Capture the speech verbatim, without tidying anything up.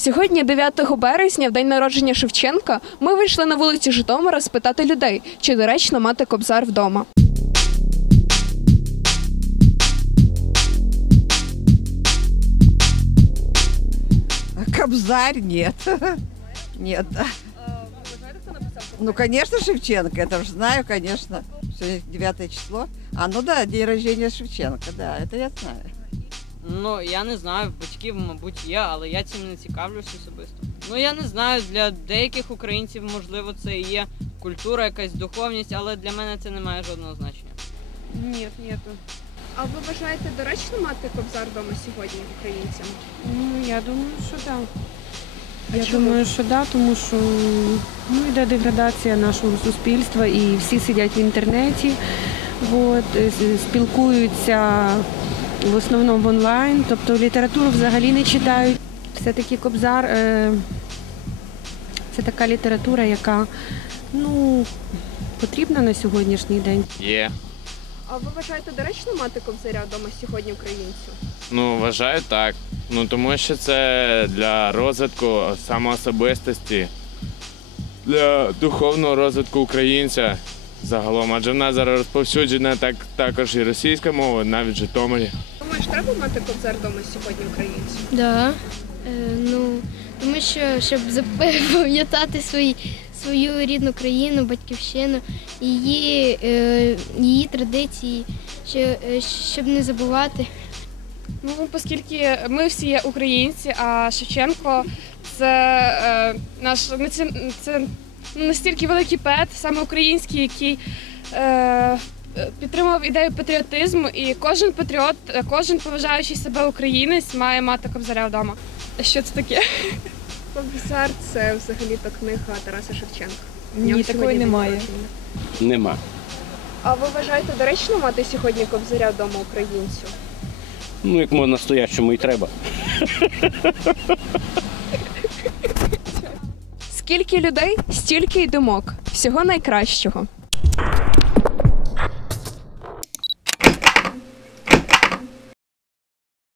Сьогодні, дев'ятого березня, в день народження Шевченка, ми вийшли на вулиці Житомира спитати людей, чи доречно мати кобзар вдома. Кобзарь нет. Нет. Ну, конечно, Шевченко. Это же знаю, конечно. Сегодня девятое число. А, ну да, день рождения Шевченка. Да, это я знаю. Ну, я не знаю, батьків, мабуть, є, але я цим не цікавлюсь особисто. Ну, я не знаю, для деяких українців, можливо, це і є культура, якась духовність, але для мене це не має жодного значення. Ні, нету. А ви вважаєте, доречно мати кобзар вдома сьогодні українцям? Ну, я думаю, що так. А Я чому? думаю, що так, тому що ну, йде деградація нашого суспільства і всі сидять в інтернеті, от, е, спілкуються в основному онлайн, тобто літературу взагалі не читають. Все-таки кобзар е, це така література, яка ну, потрібна на сьогоднішній день. Є. А ви вважаєте, доречно мати кобзаря вдома сьогодні українцю? Ну, вважаю так. Ну, тому що це для розвитку самоособистості, для духовного розвитку українця загалом. Адже в нас зараз розповсюджена так, також і російська мова, навіть в Житомирі. Думаєш, треба мати кобзар вдома сьогодні українцю? Да. Е, ну, тому що, щоб запам'ятати свої, свою рідну країну, батьківщину, її, е, її традиції, щоб, щоб не забувати. Ну, оскільки ми всі є українці, а Шевченко це е, наш це, це настільки великий поет, саме український, який е, підтримував ідею патріотизму, і кожен патріот, кожен поважаючий себе українець має мати кобзаря вдома. А що це таке? Кобзар – це взагалі-то книга Тараса Шевченка. Ні, такої немає. Нема. А ви вважаєте, доречно мати сьогодні кобзаря вдома українцю? Ну, як можна настоящому і треба. Скільки людей, стільки й думок. Всього найкращого.